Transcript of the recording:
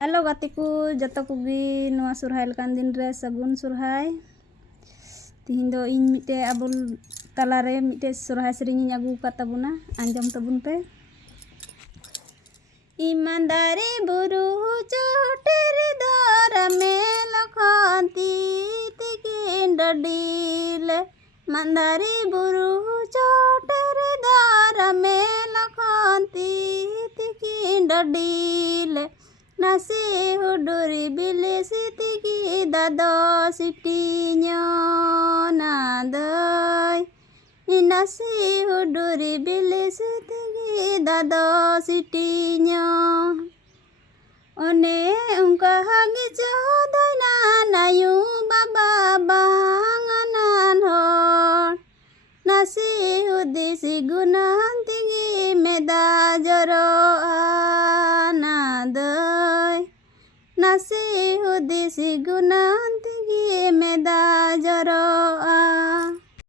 hello गाते को जतो कोगी नवा सोहराय लेकान दिन रे सगुन सोहराय तिहिन दो इन मिटे आबुल तलारे मिटे सोहराय सेरिंग इन आगु का तबुना आंजम तबुन पे ईमानदारी बुरु चोटेर द्वारा में लखंती तिकिन डडीले मंदारी बुरु चोटेर द्वारा में लखंती तिकिन डडीले nasi huduri bili sitigi dado sitinya nadai nasi huduri bili sitigi dado sitinya one ungka hangi jodai na nayu baba banganan hon nasi hudi sigunan tinggi meda joro nasi hudi sigunan tinggi meda joro